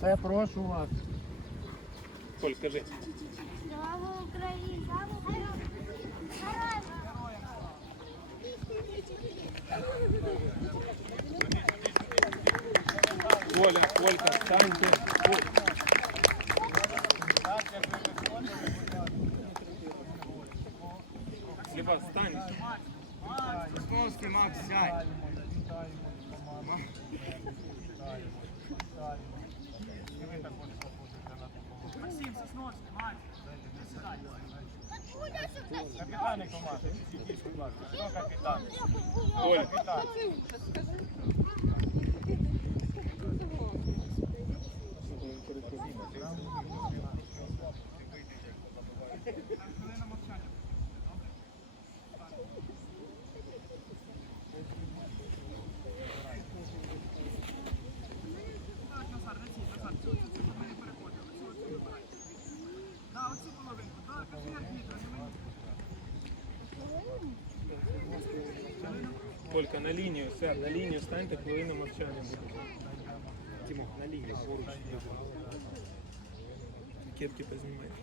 Все, прошу вас. Коль, скажи. Слава Україні! Слава Україні! Коля, Колька, встаньте. Либо встань. Сосновський, Макс, сядь. Максим Сосновський, Марк. Іди сюди. Капітани команди. Ідіть, будь ласка. Хто капітан? Коля. Колька, на лінію, сядь, на лінію станьте, хвилина мовчання буде. Тимох, на лінію, поруч. Кепки познімайте.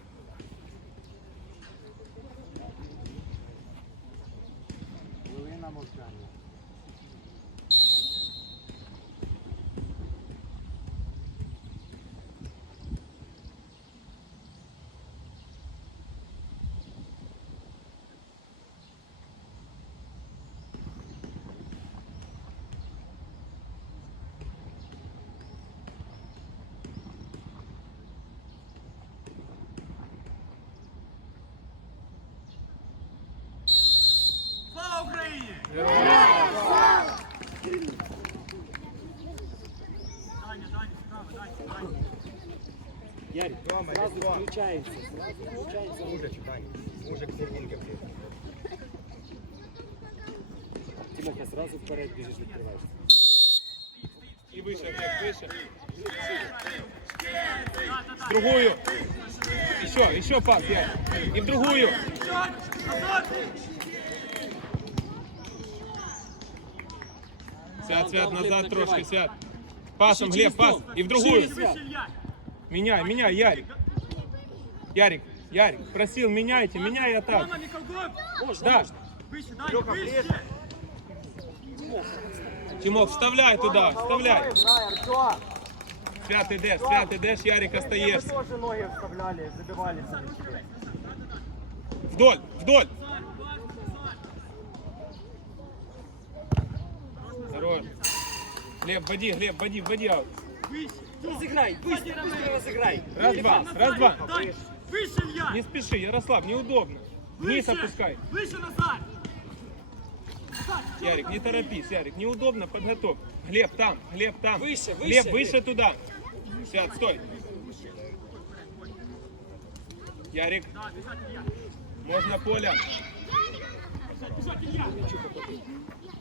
Включаемся. Сразу включаемся. Мужик, Вань. Мужик, серединка. Тимоха, сразу вперед бежишь, открываешься. И выше, Олег, выше. В другую. Еще, еще пас, я. И в другую. Свят, свят, назад трошки, свят. Пасом, Глеб, пас. И в другую. Меняй, меняй, Ярик. Ярик, Ярик, просил, меняйте, меняй атаку. Миколгоев. Да. Выше, выше. Тимок, вставляй туда, вставляй. Свят идешь, свят идешь, Ярик остаешься. тоже ноги вставляли, забивали. Вдоль, вдоль. Хорош. Глеб, води, Глеб, води, води. Разыграй, быстро, быстро разыграй. Раз, два, раз, два. Дань, выше, Илья. Не спеши, Ярослав, неудобно. Вниз Выше. опускай. Выше, Назар. Назар, Ярик, не торопись, Ярик, неудобно, подготовь. Глеб там, Глеб там. Выше, выше, Глеб, выше туда. Свят, стой. Ярик, можно поля. Бежать, Илья.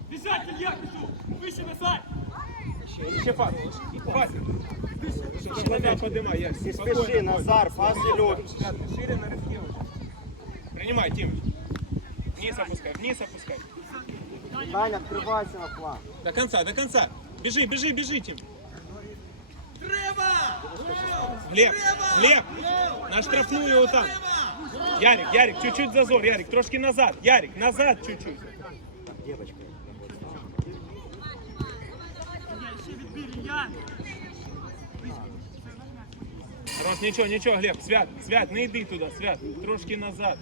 Бежать, Илья, бежу. Выше, Назар. Пас. Пас. Поднимай. Не спеши. Назар, шире на рывке уже. Принимай, Тим. Вниз опускай, вниз опускай. Таня, открывайся на план. До конца, до конца. Бежи, бежи, бежи, Тим. Глеб, Глеб, на штрафную вот там. Ярик, Ярик, чуть-чуть зазор, Ярик, трошки назад. Ярик, назад чуть-чуть. Девочка. Хорош, ничего, ничего, Глеб, Свят, Свят, не йди туда, Свят, трошки назад.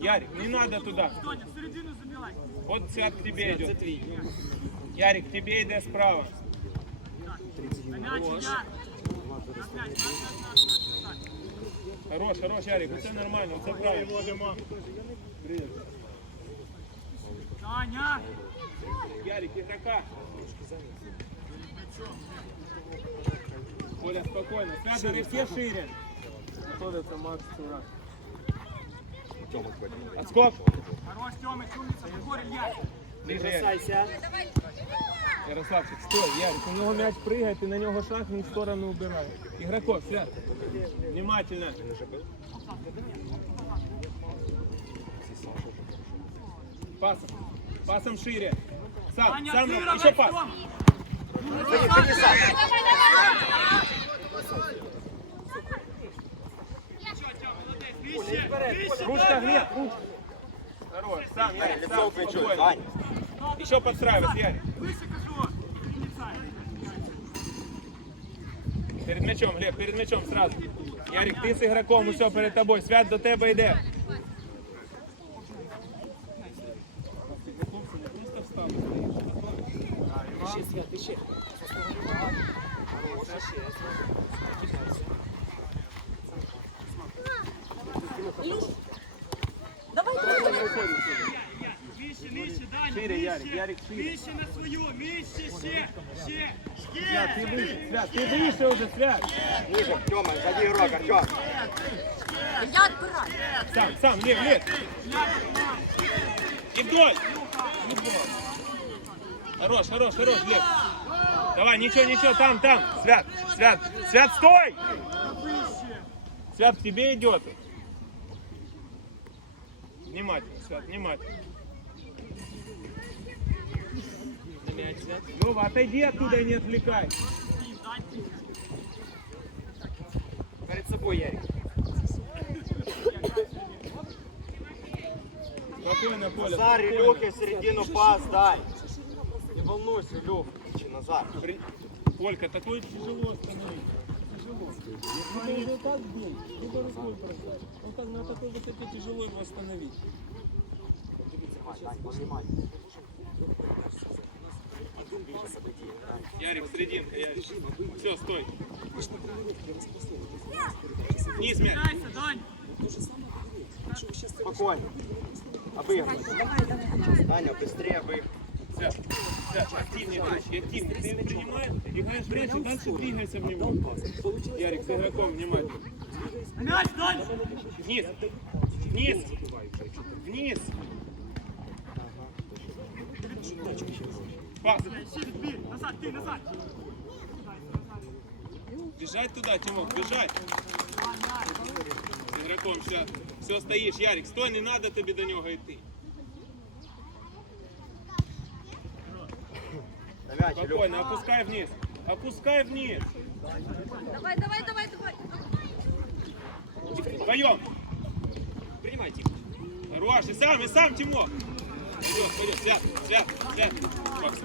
Ярик, не надо туда. Тоня, в середину забивай. Вот Свят к тебе идет. Ярик, к тебе йде справа. Хорош, хорош, Ярик, це нормально, це правильно. Таня. Ярик, игрока. Коля, спокойно. Связаны все шире. Готовится Макс Турак. Отскок. Хорош, Тёмыч, умница. Егор, Илья. Ярик. Бросайся. Ярославчик, стой, Ярик, у него мяч прыгает, ты на него шахни в сторону убирай. Игроков, свят. Внимательно. Пасом. Пасом шире. Сам, сам, еще пас. Выходи, выходи, Саша. Ручка вверх, ручка. Сам, Ярик, лицо плечо, Аня. Еще подстраивайся, Ярик. Выше кожух. Перед мячом, Глеб, перед мячом сразу. Ярик, ты с игроком, все перед тобой. Свят до тебе йде. Выше уже, Свят. Ниже, Тёма, сзади игрок, Артём. Сам, сам, Лев, Лев. И вдоль. Хорош, хорош, хорош, Лев. Давай, ничего, ничего, там, там. Свят, Свят, Свят, стой! Свят, к тебе идет. Внимательно, Свят, внимательно. Лёва, отойди оттуда и не отвлекай. Перед собой, Ярик. Спокойно, Коля. Назар. Илюхе середину пас дай. Не волнуйся, Илюх. Чи Назар. При- Колька, такое тяжело остановить. Тяжело. Это уже так бил, либо рукой бросать. Он так на такой высоте тяжело его остановить. Ярик, серединка, Ярик. Все, стой. Низ мяч. Спокойно. Обыгрывай. Даня, быстрее обыгрывай. Все, все, активнее мяч, активнее. Ты принимаешь, играешь мяч и дальше двигайся в него. Ярик, с игроком внимательно. Мяч, Дань. Вниз, вниз, вниз. Пас. Ще відбір. Назад, ти, назад. Бежать туда, Тимок, бежать. С игроком все, все стоишь. Ярик, стой, не надо тобі до нього йти. На мяч, Илюх. Спокойно, опускай вниз. Опускай вниз. Давай, давай, давай, давай. Вдвоем. Принимайте. Хорош, и сам, и сам, Тимок. Вперед, вперед, свят, свят, свят. Хорош,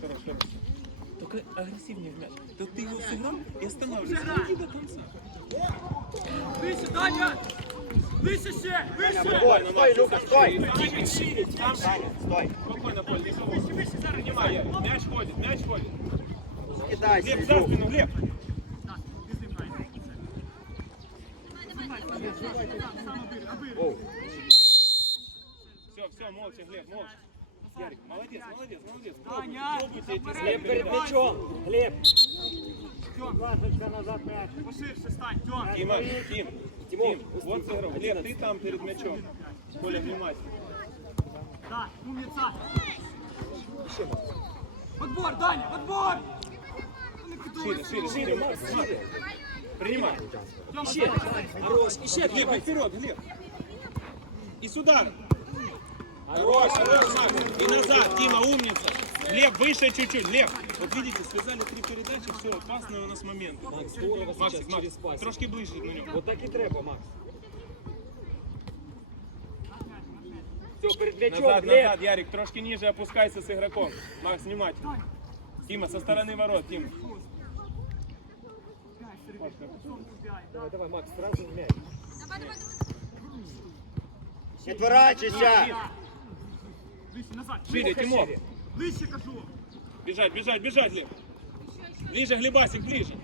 хорош, хорош. Только агрессивнее в мяч. То ты его сыграл и останавливайся. Иди до конца. Вище, Даня. Вище ще, вище. Стой, стой, Илюха, стой. Там Даня, стой. Спокойно, Поль, не Вище, вище, зараз. Ярик. Мяч ходит, мяч ходит. Кидайся, Глеб, за спину, Глеб. Все, все, молча, Глеб, молча. Молодец, молодец, молодец. Таня, свои Перед мячом. Глеб. Поширше стань, Тьом. Дима, Дим, Дим, вот сыграл. Глеб, ты там перед мячом. Коля, внимательно. Да, умница. Подбор, Даня, подбор. Шире, шире, шире. Макс, Макс. Принимай. Еще. Хорош, еще. Глеб, вперед, Глеб. И сюда. Хорош, хорош, Макс. И назад, Дима, умница. Глеб, выше чуть-чуть. Глеб, вот видите, связали три передачи, все, опасный у нас момент. Макс, здорово Макс, сейчас Макс, через пас. трошки ближче на нього. Вот так і треба, Макс. Все, перед мячом, Назад, Глеб. назад, Ярик, трошки ниже опускайся с игроком. Макс, внимательно. Тима, со стороны ворот, Тима. Давай, давай, Макс, сразу мяч. Давай, давай, давай. Отворачивайся. Вище, назад. Шире, Тимок. Вище кажу. Бежать, бежать, бежать, Глеб. Ближе, Глебасик, ближе.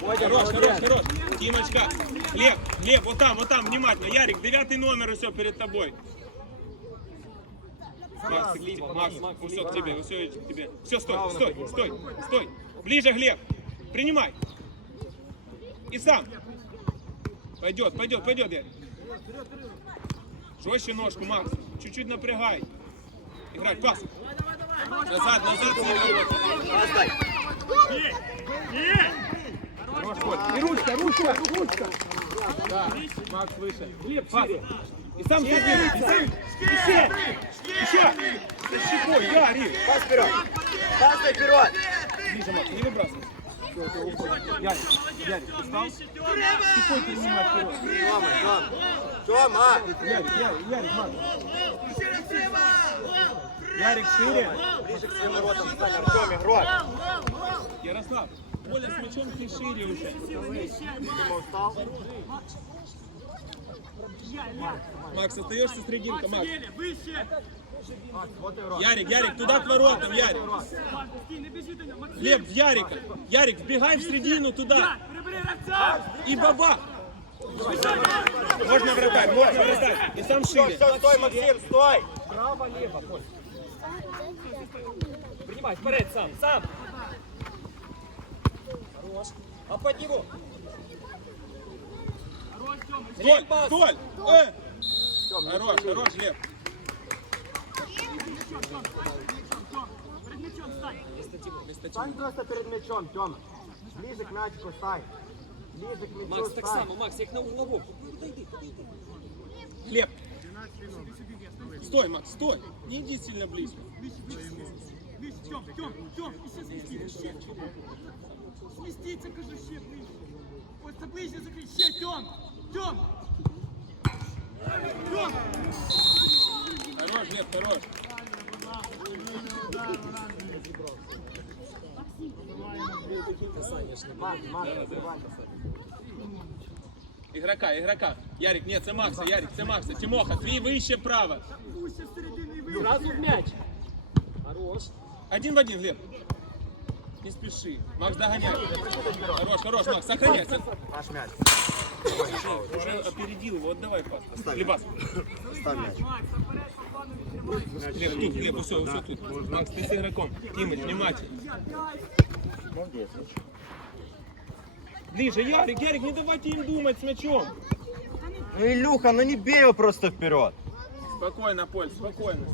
Хорош, хорош, хорош. Тимочка. Глеб, Глеб, вот там, вот там, внимательно. Ярик, девятый номер и все перед тобой. Макс, Макс, все к тебе, все к тебе. Все, стой, стой, стой, стой. Ближе, Глеб. Принимай. И сам. Пойдет, пойдет, пойдет, Ярик. Жестче ножку, Макс. Чуть-чуть напрягай. Играть, пас. Назад, назад, Коль. И ручка, ручка, ручка. Да, Макс выше. Глеб, пас. И сам делай, и сам. Еще, еще. Со щекой, Ярик. Пас вперед. Пас вперед. Ближе, Макс, не выбрасывай. Ярик, Ярик, ты встал? Какой ты снимаешь вперед? Тьома! Ярик, Ярик, Ярик, Марк. Ярик, шире. Ближе к своим воротам стань, Артем, игрок! Ярослав, Коля с мячом ты шире уже. Дима устал? Макс, остаешься срединка, Макс. Макс, игрок. Ярик, Ярик, туда к воротам, Ярик. Глеб, в Ярика. Ярик, вбегай в середину туда. И баба. Можно вратарь, можно вратарь. И сам шире. Все, стой, Максим, стой! Право, лево, Коль. Принимай, вперед, сам, сам. Хорош. А под него. Столь, столь. Э. Хорош, хорош, Глеб. Стань просто перед мячом, Тьома. Ближе к мячику стань. Ближе к мячу Макс, так стань. само, Макс, як на угловок. Подойди, подойди. Глеб. Стой, Макс, стой. Не иди сильно близко. Тьом, Тьом, Тьом, і ще смістіться, ще. Смістіться, кажу, ще ближче. Ось це ближче закрий, ще, Тьом, Тьом. Тьом. Хорош, Глеб, хорош. Макс, Макс, закривай. Ігрока, ігрока. Ярик, ні, це Макса, Ярик, це Макса. Тимоха, твій вище право. Пусть всередині ви. Сразу в мяч. Хорош. Один в один, Глеб. Не спеши. Макс, догоняй. Хорош, хорош, Макс, сохраняйся. Наш мяч. Уже опередил его, отдавай пас. Либас. Ставь мяч. Глеб, тут, Глеб, все, все тут. Макс, ты с игроком. Тимыч, внимательно. Ближе, Ярик, Ярик, не давайте им думать с мячом. Ну, Илюха, ну не бей его просто вперед. Спокойно, Поль, спокойно.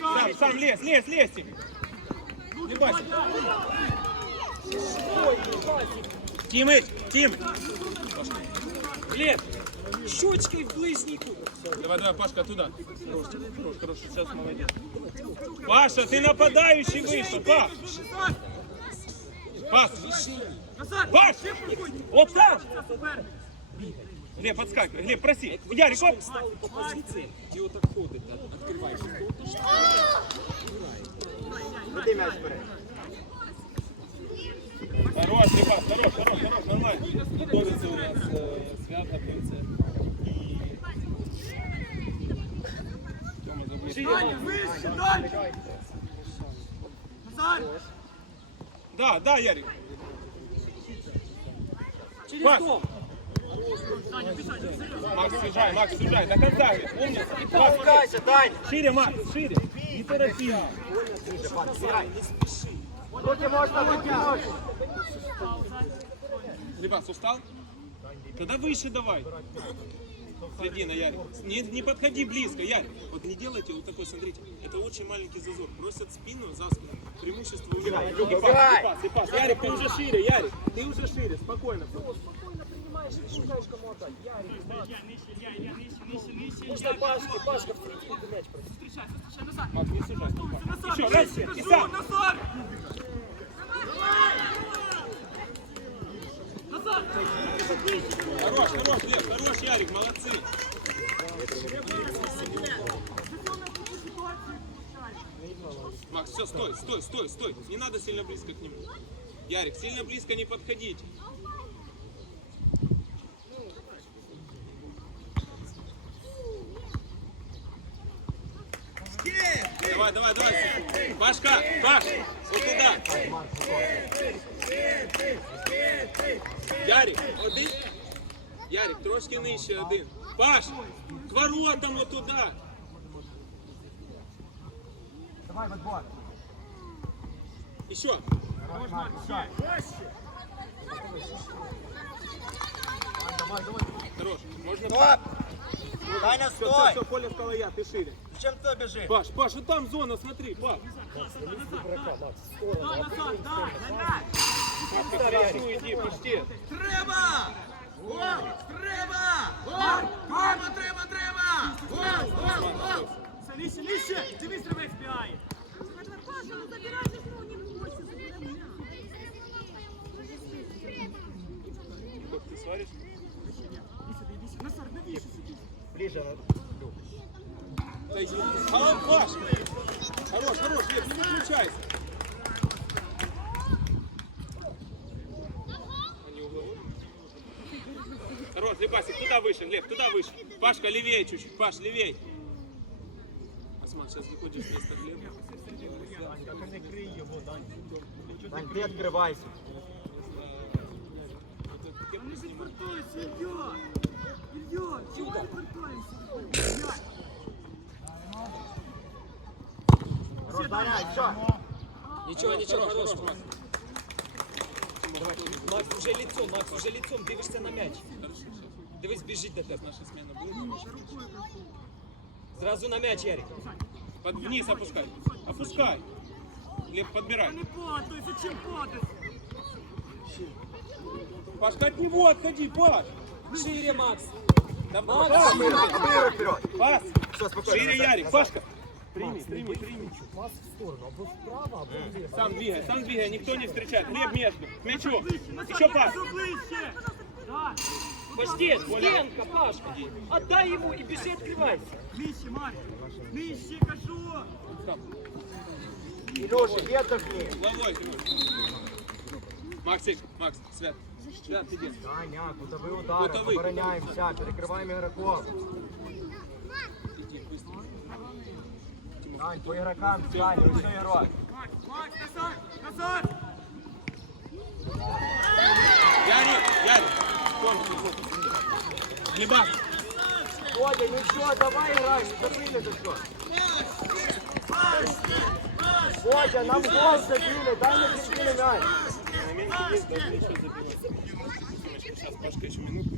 Сам, сам лез, лез, лез. Тимик. Не бойся. Тимыч, Тимыч. Глеб, щучкой в ближнику. Давай, давай, Пашка, туда. Хорош, хорош, хорош, сейчас молодец. Паша, ты нападающий вышел, Паш. Пас. Паш! Вот там! Глеб, подскакивай. Глеб, проси. Ярик, оп! По позиции, и вот так ходит, мяч вперед. Хорош, Паш, хорош, хорош, хорош, нормально. Готовится у нас э, Свят, готовится. Тёма, забыл. Даня, вище, Даня. Назар. Да, да, Ярик. Через Пас. дом. Макс, съезжай, Макс, съезжай. До конца. Умница. Пас. Спускайся, Дань. Шире, Макс, шире. Не торопи. Ближе, пас, собирай. Руки можно вытянуть. Лебас, устал? Тогда выше давай. Середина, Ярик. Не, не подходи близко, Ярик. Вот не делайте вот такой, смотрите. Это очень маленький зазор. Просят спину за спину. Преимущество у Ярика. И пас, и пас, и пас. Ярик, ты уже шире, Ярик. Ты уже шире, спокойно. Спокойно принимаешь, не шукаешь кому отдать. Ярик, Макс. Можно Пашка в серединку мяч просто. Макс, не съезжай. Назар, Еще, раз, и сам. Назар. Назар. Хорош, хорош, Лев, хорош, Ярик, молодцы. Макс, все, стой, стой, стой, стой. Не надо сильно близко к нему. Ярик, сильно близко не подходить. Давай, давай, давай. Пашка, Паш, вот туда. Ярик, один. Ярик, трошки нижче один. Паш, к воротам вот туда. Давай в отбор. Еще. Хорош. Можно Стоп! Даня, Все, все, стой! все, Коля сказала я, ты шире. Зачем ты бежишь? Паш, Паш, вот там зона, смотри, Паш. Хорошо, иди, почти. Треба! Гол! Треба! Гол! Треба, треба, треба! Гол! Гол! Гол! Лише, лише! Дивись, треба FBI! Паша, ну забирай же ну, не бойся, забирай. Ты сваришь? Ближе, Хорош, хорош, Лев, не выключайся. Хорош, Лебасик, туда выше, Лев, туда выше. Пашка, левее чуть-чуть, Паш, левей. Осман, сейчас выходишь вместо Глеба. Дань, ти відкривайся. Вот эту кепку Не снимай. подпортуйся, Илья! Илья, чего не подпортуйся? Хорош, Даня, що? Нічого, нічого, Хорош, хорош. хорош, Макс. Макс, уже лицом, Макс, уже лицом, дивишся на м'яч. Хорошо, сейчас. Дивись, біжить до тебе. Наша смена будет. Зразу на м'яч, Ярик. Под вниз опускай. Опускай. Лев, подбирай. Не падай, зачем падать? Пашка, от него отходи, Паш. Шире, Макс. Да, Макс, Паш, шире. Обігруй вперед. Пас. Все, спокійно. Шире, назад, Ярик. назад. Пашка. Прими, прими, прими. Пас в сторону, або вправо, або вліво. Сам двигай, сам двигай, никто не встречает. Глеб между. К мячу. Назад, Еще пас. еще ближе! Да! Почти, стенка, Пашка. Отдай ему и бежи, открывайся. Нижче, Марк! Нижче, кажу! Там. Ілюша, віддохни. Головой. Максик, Макс, Свят. Свят, иди. Даня, кутовий удар, Кутовий. обороняємося, перекриваємо ігроков. Иди, быстро. Дань, по ігрокам стань, і все ігрок. Макс, Макс, назад! Назад! Ярик, Ярик. Помни. Глебас. Водя, ну що, давай грай, не забили за що. Водя, нам гол забили, дай на середину м'яч. Сейчас Пашка еще минутку.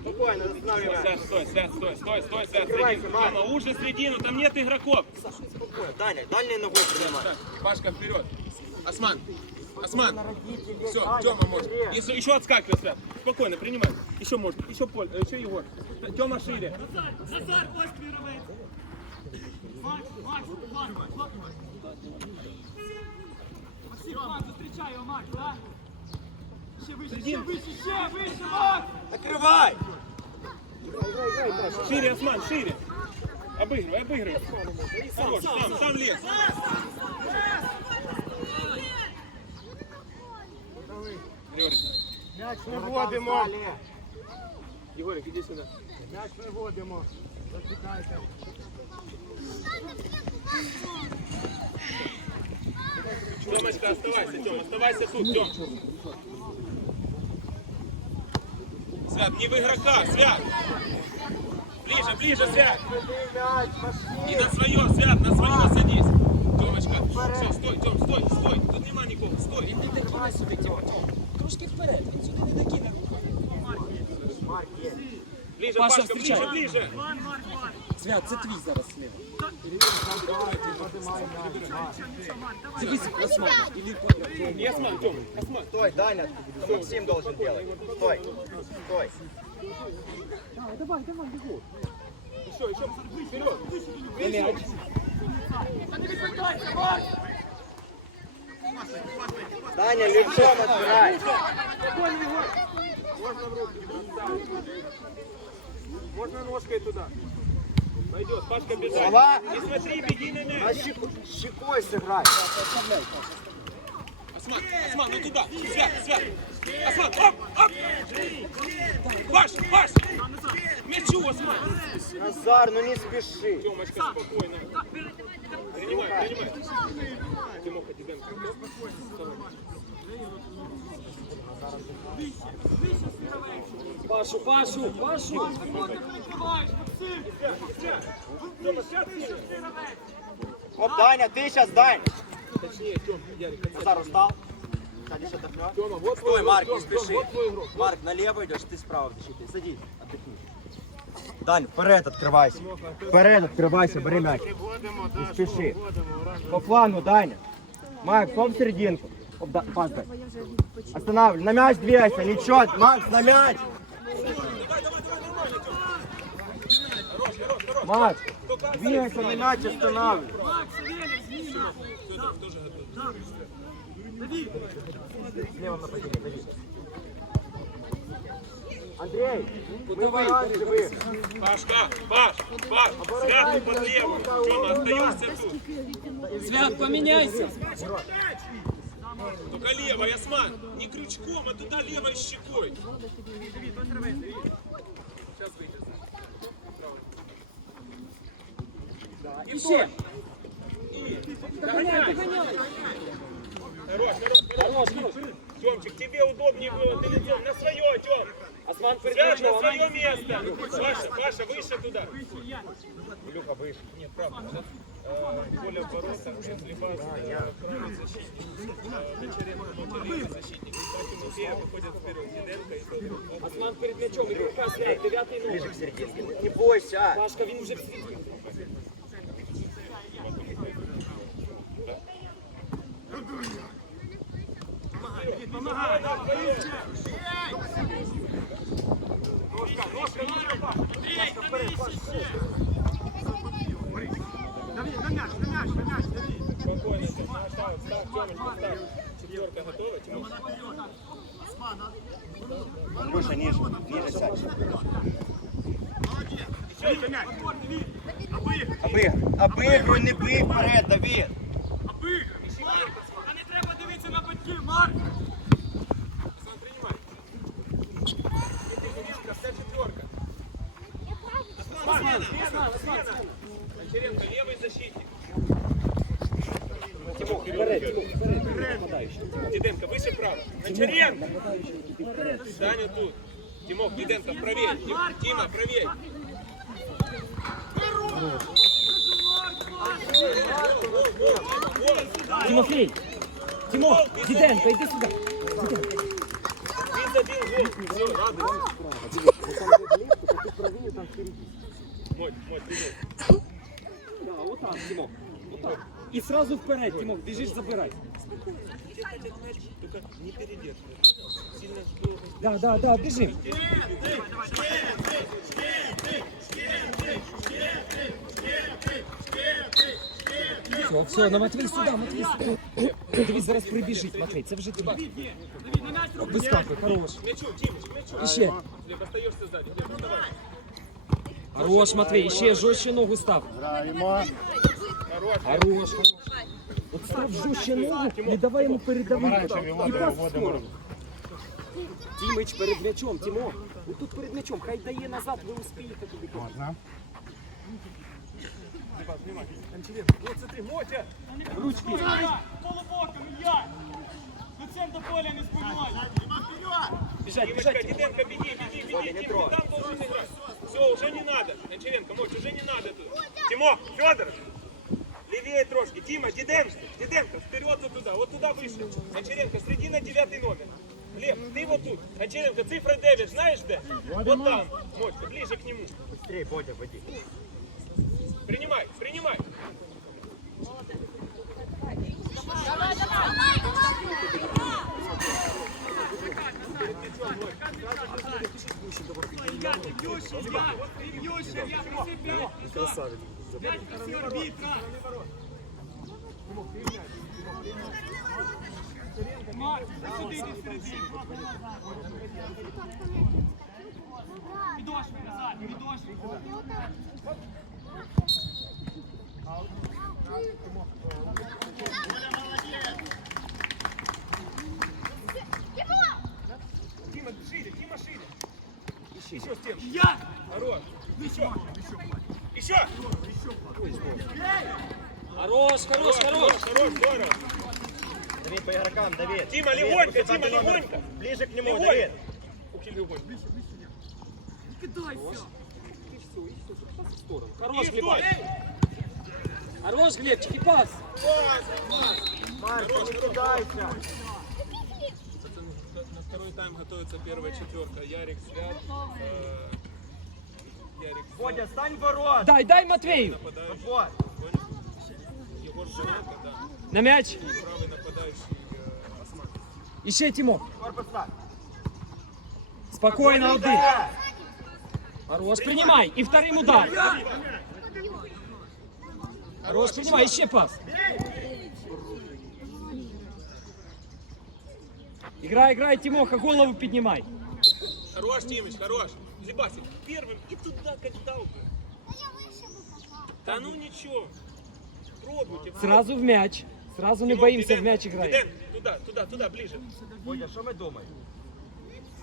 Спокойно, останавливай м'яч. Свят, стой, Свят, стой, стой, стой, Свят. Закрывайся, Средину. Макс. Тёма, уже средину, там нет игроков. Спокойно. Даня, дальней ногой принимай. Пашка вперед. Осман. Осман. Все, Тёма может. быстрее. Еще, еще отскакивай, Свят. Спокойно, принимай. Еще может. Еще Поль, э, еще Егор. Тёма шире. Макс! Максим, Макс, зустрічай його, Макс, да? Ще вище, ще вище, ще вище, Макс! Накрывай! Шире, Осман, шире. Обыгрывай, обыгрывай. Хорош, сам, сам лез. Григорий, М'яч виводимо. Егорик, иди сюда. М'яч виводимо. Зачекайте. Тёмочка, оставайся, Тём, оставайся тут, Тём. Свят, не в игрока, Свят. Ближе, ближе, Свят. Сюди И на свое, Свят, на свое садись. Тёмочка, все, стой, Тём, стой, стой. Тут нема никого, стой. Він не докине сюди, Тьома Трошки вперед, він сюди не докине. Марк, є. Ближе, Паша, Пашка, ближе, встречай. ближе. Марк, Марк, Марк! Свят, це твій зараз слід. Подимай м'яч, Марк. Дивись, Осман, или Не Осман, Тём, Осман. Стой, Даня, Максим должен делать. Стой, стой. Еще, еще, вперед. м'яч. Та не відвертайся, Макс! Даня, лицом отбирай. Можно ножкой туда. Пойдет, Пашка бежать. Ага. Не смотри, беги на мяч. А щеку- щекой сыграй. Осман, Осман, ну туда. Свят, свят. Осман, оп, оп. Паш, Паш. Мячу, Осман. Назар, ну не спеши. Тёмочка, спокойно. Принимай, принимай. Тимоха. Пашу, Пашу, Пашу. Макс, кого ти перекриваєш, Максим? Вище, стиравець! Оп, Даня, ты сейчас, Дань. Точнее, Тём, Ярик, Назар устал. Садись, отдохнешь. Тёма, вот Стой, Марк, Тём, не спеши. Тём, вот твой игрок. Марк, налево идешь, ты справа защиты. Садись, отдохни. Дань, вперед открывайся. Вперед открывайся, бери мяч. Не спеши. По флангу, Даня. Макс, оп в серединку. Оп, да, пас дай. Останавливай. На мяч двигайся, ничего. Макс, на мяч. Макс, двигайся на мяч, останавливай. Макс! Слева нападение, Давид. Андрей, мы Давай, оранжевые. Пашка, Паш, Паш, связку под левую. Тёма, остаешься тут. Свят, поменяйся. Только левой, Осман. Не крючком, а туда левой щекой. Еще. Догоняй. Хорош, хорош, хорош. Хорош. Тёмчик, тебе удобнее было. Ты на свое, Тём. Осман перед Связь на мячом. свое место. Паша, Паша, выше туда. Илюха, выше. Нет, правда. Э, Поле в воротах, либо э, правый защитник, э, Гончаренко, ну, левый защитник. И Тимофея выходят вперед. Диденко и Тодор. Осман перед мячом. Игрока Свят, дев'ятий номер. Не бойся. Пашка, він вже в світі. Спокойно, Тём, ставь, Тёмочка, ставь. Четверка готова, Тимофей? Леша, ниже, ниже сядь. Обиг, обигруй, не бий вперед, Давид. А не треба дивитися на батьків, Марк! Сам принимай. Ты Гришка, вся четверка. Осман, смена, смена, смена. Гончаренко, левый защитник. Диденко, выше право. Гончаренко. Саня тут. Тимок, Диденко, правее. Дим- Дима, правее. Тимофей. Тимо, Діденко, йди сюди. Ты забил гол. Все, радуйся. Мой, мой, ты Да, вот так, Тимо. Вот так. И сразу вперед, Тимок, бежишь, забирай. Только не передерживай, понял? Сильно долго Да, да, да, бежим. Все, все, на Матвій сюди, Матвій сюди. Дивись, зараз прибіжить, Матвій, це вже тобі. Вискакуй, хорош. Мячу, Тимыч, мячу. Іще. Глеб, остаешься сзади. Глеб, вставай. Хорош, Матвій, ще жорстче ногу став. Хорош. Хорош, хорош. От став жорстче ногу, не давай йому передавити. І пас в сторону. Тімич перед м'ячом, Тімо. Отут перед м'ячом, хай дає назад, ви успієте туди. Можна. Вот смотри, Мотя. Ручки. Полубоком, я! Лицем до поля не спиною! Біжать, Димочка, біжать. Диденко, беги, беги, беги. Тимка, там должен играть. Все, уже не надо. Гончаренко, Моть, уже не надо тут. Тимо, Федор. Левее трошки. Дима, Диденко, Диденко, вперед вот туда, вот туда выше. Гончаренко, среди на девятый номер. Глеб, ты вот тут. Гончаренко, цифра 9, знаешь где? Вот там. Мотька, ближе к нему. Быстрее, Бодя, води. Принимай, принимай. Давай, давай! Проси п'ять! Проси орбітка! Марк, сюди йди всередину! Підошви назад, підошви! Дима, шире, Дима, шире. Еще стен. Я! Хорош. Еще. Еще. Хорош, хорош, хорош. Хорош, здорово. Давид, по игрокам, Давид. Дима, Давид, легонько, Дима, легонько. Ближе к нему, Легонько. Давид. Ух, легонько. Кидайся! Хорош, И Глеб. стой. Хорош, Глебчик, и пас. Марк, не кидайся. На второй тайм готовится первая четверка. Ярик Свят. э, Ярик Свят. Бодя, стань в ворот. Дай, дай Матвею. Нападающий. Вот. На мяч. Корпус так. Спокойно, один. Да. Хорош, принимай. И вторым удар. Хорош, принимай. Еще пас. Играй, играй, Тимоха, голову поднимай. Хорош, Тимыч, хорош. Зибасик, первым и туда как дал бы. Да ну ничего. Пробуйте. Сразу в мяч. Сразу не Тимур, боимся в Фиден, мяч играем. Фиден, Туда, туда, туда, ближе. Бодя, що ми думаємо?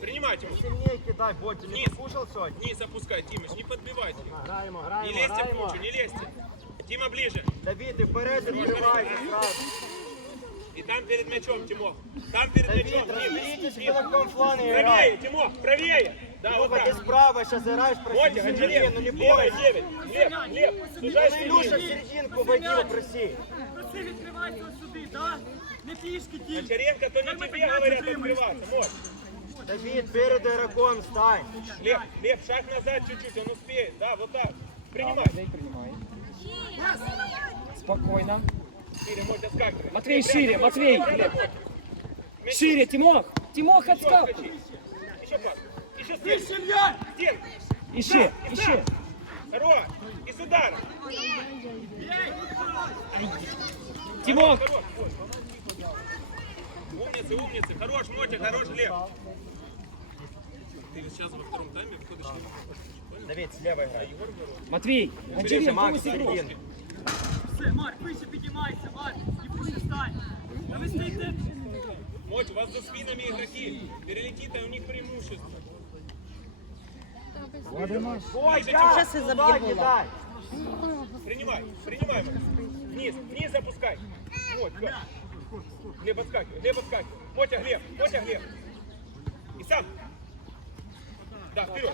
Принимайте его. Сильніше кидай, Бодя, не Низ. покушав сьогодні? Вниз опускай, Тимыч, не подбивайте. Граємо, Не лезьте в кучу, не лезьте. Тима ближе. Давід, ти вперед відкривайся зразу. И там перед мячом, Тимо. Там перед мячом. Давід, Тим, розберіть, Тим. що на такому флані Правее, грає. Тимо, правее. Да, вот Люба, ти так. справа, зараз граєш Мотя, професійно, Гончарев, ну не левая бойся. 9. Лев, Лев, сужай Ілюша, в спину. серединку войди, проси. Проси відкривайся ось сюди, да? Не пішки ті. Гончаренко, то не тебе говорят открываться. Мот. Давід, перед игроком стань. Лев, Лев, шаг назад чуть-чуть, он успеет. Да, вот так. Принимай. Матвей принимает. Спокойно. Шире, Мотя, скакивай. Матвей, шире, Матвей. Шире, Тимох. Тимох Еще отскал. отскочи. Еще пас. Еще стен. Вище м'яч! Стен. Еще, еще. Хорош. И с удара. Тимох. Хорош. Вот. Умницы, умницы. Хорош, Мотя, хорош, Лев. Ты сейчас во втором тайме входишь в Давід, слева грай. Матвей. Дивіться, Гончаренко, Макс, брось игру. серединку. Все, Марк, вище піднімайся, Марк. І вище стань. Та ви стоїте. Моть, у вас за спинами игроки. Перелетит, а у них преимущество. Бодя, туда кидай. Принимай, принимай. Макс. Вниз, вниз опускай. Вот, вот. Глеб отскакивай, Глеб отскакивай. Мотя, Глеб, Мотя, Глеб. И сам. Да, вперед.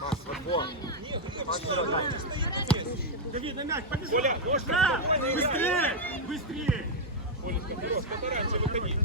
Макс, вот. Нет, Глеб, что? Давид, на м'яч, побіжи. Коля, ножка Да, быстрее, быстрее. Колечка, хорош, потораньше выходи.